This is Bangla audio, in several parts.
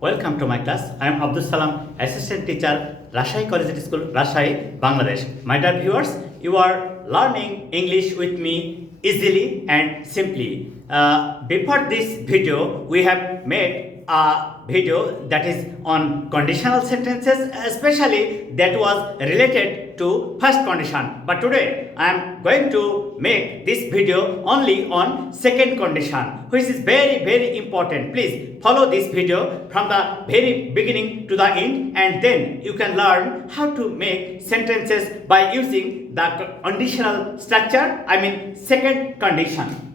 Welcome to my class. I am Abdus Salam, Assistant Teacher, Rajshahi Collegiate School, Rajshahi, Bangladesh. My dear viewers, you are learning English with me easily and simply. Before this video, we have made a video that is on conditional sentences, especially that was related to first condition. But today I am going to make this video only on second condition, which is very important. Please follow this video from the very beginning to the end, and then you can learn how to make sentences by using the conditional structure, I mean second condition.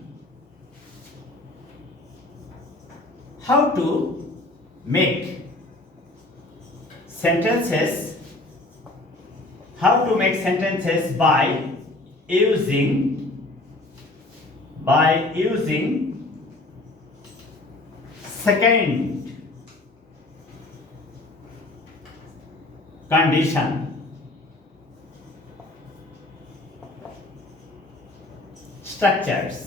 How to make sentences by using second condition structures.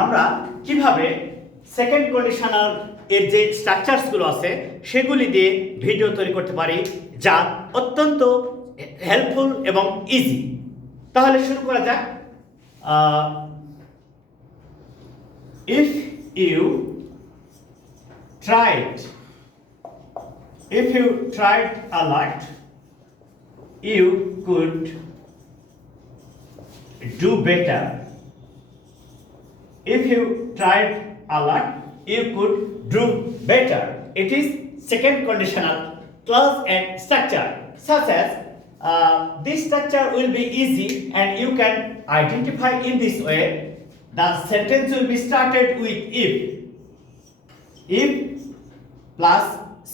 আমরা কিভাবে সেকেন্ড কন্ডিশনাল এর যে স্ট্রাকচারস গুলো আছে সেগুলি দিয়ে ভিডিও তৈরি করতে পারি, যা অত্যন্ত হেল্পফুল এবং ইজি। তাহলে শুরু করা যাক। if you tried a lot, you could do better. If you tried a lot, you could do better. It is second conditional clause and structure, such as this structure will be easy and you can identify in this way. The sentence will be started with if plus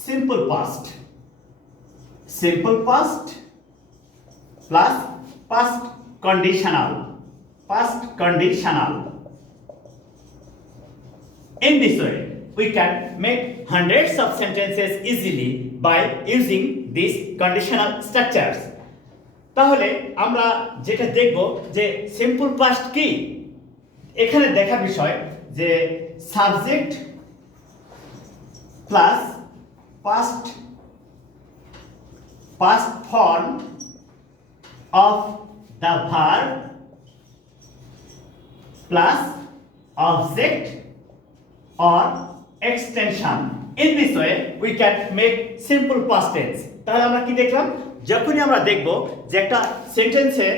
simple past plus past conditional. In this way, we can make hundreds of sentences easily by using these conditional structures. তাহলে আমরা যেটা দেখব যে সিম্পল পাস্ট কি, এখানে দেখা বিষয় যে subject plus past form of the verb plus object or extension. In this way we can make simple past tense. তাহলে আমরা কি দেখলাম, যখনই আমরা দেখব যে একটা সেন্টেন্সের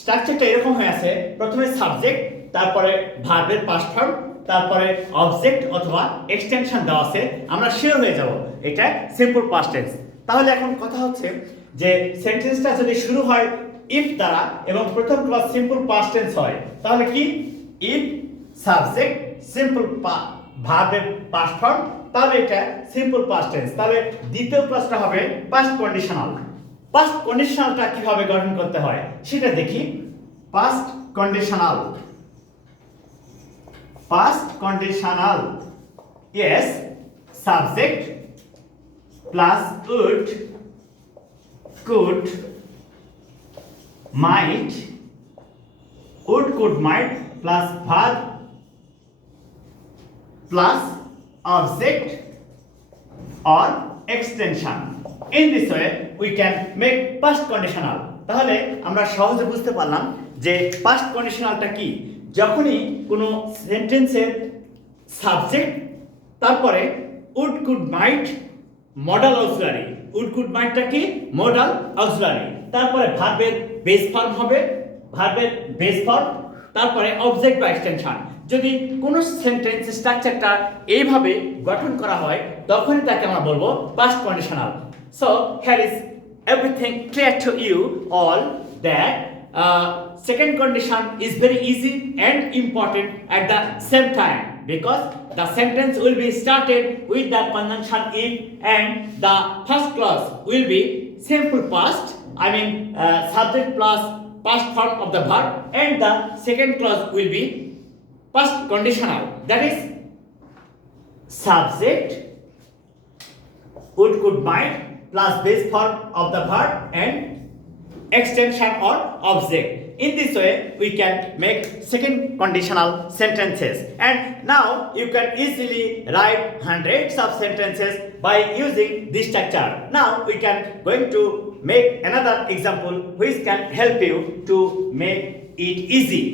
স্ট্রাকচারটা এরকম হয়ে আছে, প্রথমে সাবজেক্ট, তারপরে ভার্বের পাস্ট ফর্ম, তারপরে অবজেক্ট অথবা এক্সটেনশন দেওয়া আছে, আমরা শিওর হয়ে যাব এটা সিম্পল পাস্ট টেন্স। তাহলে এখন কথা হচ্ছে যে সেন্টেন্সটা যদি শুরু হয় ইফ দ্বারা এবং প্রথম ক্লজ সিম্পল পাস্ট টেন্স হয়, তাহলে কি ইফ সাবজেক্ট সিম্পল ভার্বের পাস্ট ফর্ম, তাহলে এটা সিম্পল পাস্ট টেন্স। তাহলে দ্বিতীয় ক্লজটা হবে পাস্ট কন্ডিশনাল। পাস্ট কন্ডিশনালটা কিভাবে গঠন করতে হয় সেটা দেখি। Past conditional yes, subject plus would, could, might, plus verb plus object or extension. In this way we can make past conditional. তাহলে আমরা সহজে বুঝতে পারলাম যে past conditionalটা কি। যখনই কোনো সেন্টেন্সের সাবজেক্ট, তারপরে would, could, might modal auxiliary, would, could, mightটা কি মডাল অক্সিলারি, তারপরে ভার্বের বেস ফর্ম হবে, তারপরে অবজেক্ট বা এক্সটেনশন। যদি কোনো সেন্টেন্স স্ট্রাকচারটা এইভাবে গঠন করা হয় তখনই তাকে আমরা বলবো past conditional. So here is everything clear to you all that second condition is very easy and important at the same time, because the sentence will be started with the conjunction if and the first clause will be simple past, I mean subject plus past form of the verb, and the second clause will be past conditional, that is subject would, could, might plus base form of the verb and extension or object. In this way we can make second conditional sentences, and now you can easily write hundreds of sentences by using this structure. Now we can going to make another example which can help you to make it easy,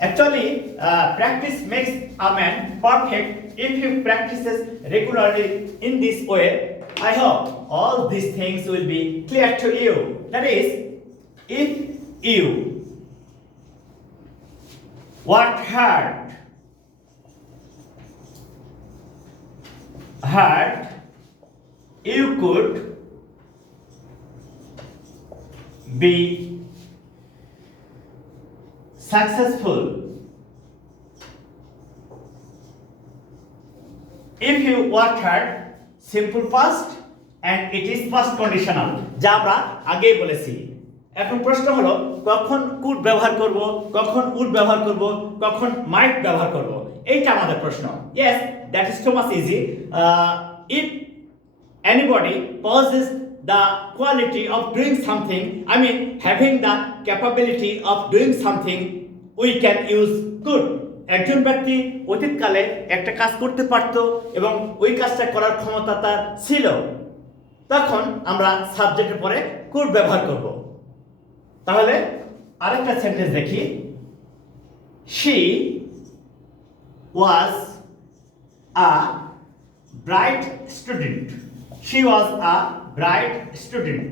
Actually, practice makes a man perfect. If he practices regularly in this way, I hope all these things will be clear to you. That is, if you work hard, you could be successful. If you work hard, simple past and it is past conditional, যা আমরা আগেই বলেছি। এখন প্রশ্ন হলো কখন could ব্যবহার করব, কখন would ব্যবহার করব, কখন might ব্যবহার করব, এইটা আমাদের প্রশ্ন। Yes, that is so much easy. If anybody possesses the quality of doing something, I mean having the capability of doing something, we can use could. একজন ব্যক্তি অতীতকালে একটা কাজ করতে পারতো এবং ওই কাজটা করার ক্ষমতা তার ছিল, তখন আমরা সাবজেক্টের পরে could ব্যবহার করব। তাহলে আরেকটা সেন্টেন্স দেখি। She was a bright student. She was a bright student.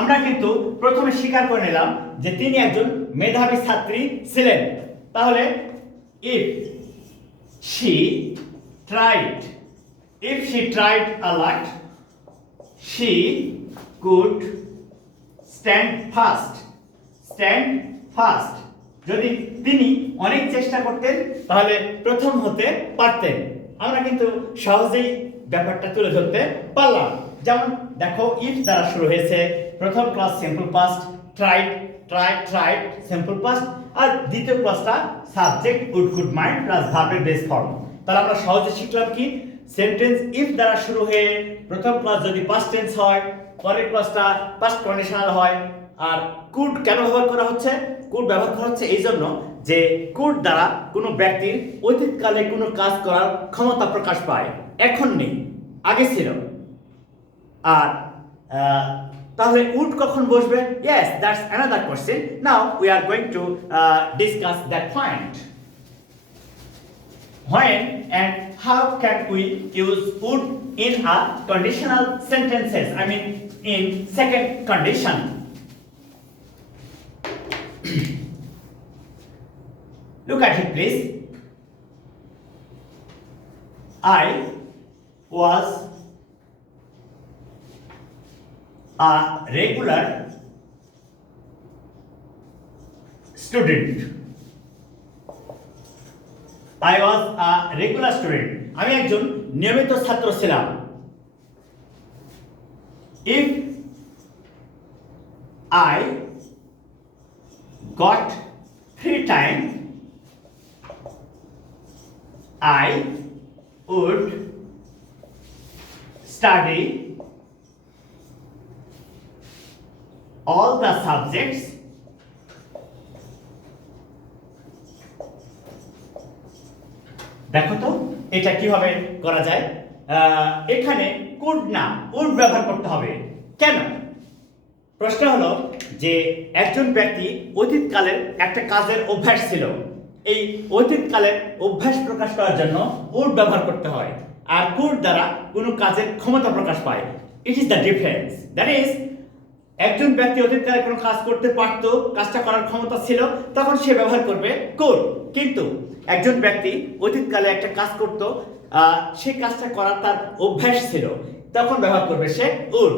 আমরা কিন্তু প্রথমে স্বীকার করে নিলাম যে তিনি একজন মেধাবী ছাত্রী ছিলেন। তাহলে if she tried a lot, she could stand fast. যদি তিনি অনেক চেষ্টা করতেন তাহলে প্রথম হতে পারতেন। আমরা কিন্তু সহজেই ব্যাপারটা তুলে ধরতে পারলাম। যেমন দেখো, if দ্বারা শুরু হয়েছে, প্রথম class simple past, tried simple past, আর দ্বিতীয় ক্লাসটা subject would could might plus ভার্বের বেস ফর্ম। তাহলে আমরা সহজে শিখলাম কি, সেন্টেন্স if দ্বারা শুরু হয়ে প্রথম ক্লাস যদি পাস্ট টেন্স হয়, পরের ক্লাসটা পাস্ট কন্ডিশনাল হয়। আর could কেন ব্যবহার করা হচ্ছে? could ব্যবহার করা হচ্ছে এই জন্য যে could দ্বারা কোনো ব্যক্তির অতীতকালে কোনো কাজ করার ক্ষমতা প্রকাশ পায়, এখন নেই, আগে ছিল। আর তাহলে would কখন বসবে? Yes, that's another question. Now we are going to discuss that point. When and how can we use would in a conditional sentences? I mean in second condition. Look at it please. I was a regular student. আমি একজন নিয়মিত ছাত্র ছিলাম। If I got free time, I would study all the subjects দেখো তো এটা কিভাবে করা যায়। এখানে could না would ব্যবহার করতে হবে। কেন? প্রশ্ন হলো যে একজন ব্যক্তি অতীতকালের একটা কাজের অভ্যাস ছিল, এই অতীতকালের অভ্যাস প্রকাশ করার জন্য would ব্যবহার করতে হয়, আর could দ্বারা কোনো কাজের ক্ষমতা প্রকাশ পায়। It is the difference. That is, একজন ব্যক্তি অতীতকালে কোনো কাজ করতে পারত, কাজটা করার ক্ষমতা ছিল, তখন সে ব্যবহার করবে could। কিন্তু একজন ব্যক্তি অতীতকালে একটা কাজ করত, সেই কাজটা করার তার অভ্যাস ছিল, তখন ব্যবহার করবে সে would,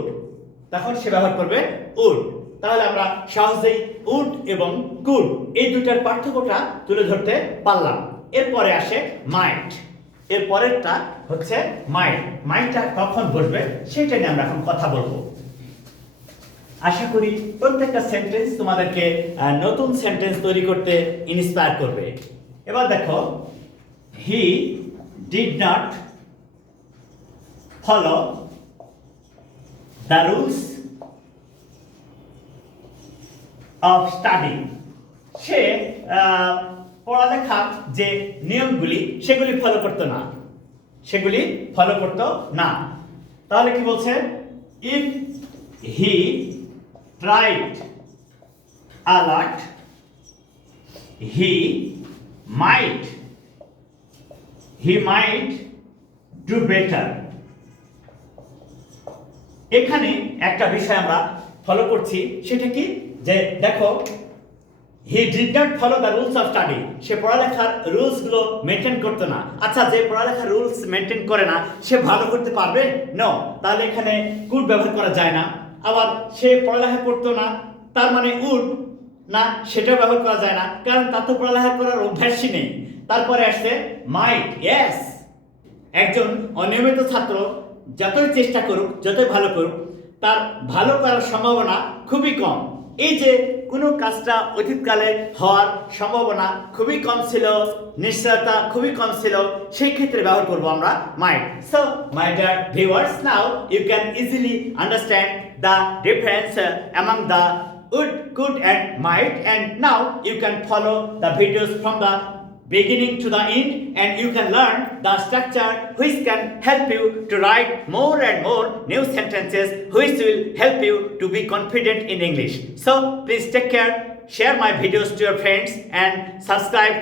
তাহলে আমরা সহজেই would এবং could এই দুটার পার্থক্যটা তুলে ধরতে পারলাম। এরপরে আসে might, এর পরেরটা হচ্ছে মাইটটা কখন বসবে সেটা নিয়ে আমরা এখন কথা বলবো। আশা করি প্রত্যেকটা সেন্টেন্স তোমাদেরকে নতুন সেন্টেন্স তৈরি করতে ইন্সপায়ার করবে। এবার দেখো, he did not follow the rules of study. সে পড়ালেখার যে নিয়মগুলি সেগুলি ফলো করতো না। তাহলে কি বলছে? if he tried a lot he might do better. এখানে একটা বিষয় আমরা ফলো করছি, সেটা কি? যে দেখো, he did not follow the rules of study. সে পড়ালেখার রুলস গুলো মেনটেন করতো না। আচ্ছা, যে পড়ালেখার রুলস মেনটেন করে না সে ভালো করতে পারবে? নো। তাহলে এখানে কুড ব্যবহার করা যায় না। আবার সে পড়ালেখা করতো না, তার মানে উড না, সেটাও ব্যবহার করা যায় না, কারণ তার তো পড়ালেখা করার অভ্যাসই নেই। তারপরে আসছে মাইট। ইয়েস, একজন অনিয়মিত ছাত্র যতই চেষ্টা করুক, যতই ভালো করুক, তার ভালো করার সম্ভাবনা খুবই কম। এই যে কোনো কাজটা অতীতকালে হওয়ার সম্ভাবনা খুবই কম ছিল, নিশ্চয়তা খুবই কম ছিল, সেই ক্ষেত্রে ব্যবহার করব আমরা might. So my dear viewers, now you can easily understand the difference among the would, could and might, and now you can follow the videos from the beginning to the end, and you can learn the structure which can help you to write more and more new sentences which will help you to be confident in English. So please take care, share my videos to your friends and subscribe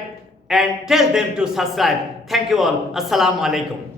and tell them to subscribe. Thank you all. Assalamu alaikum.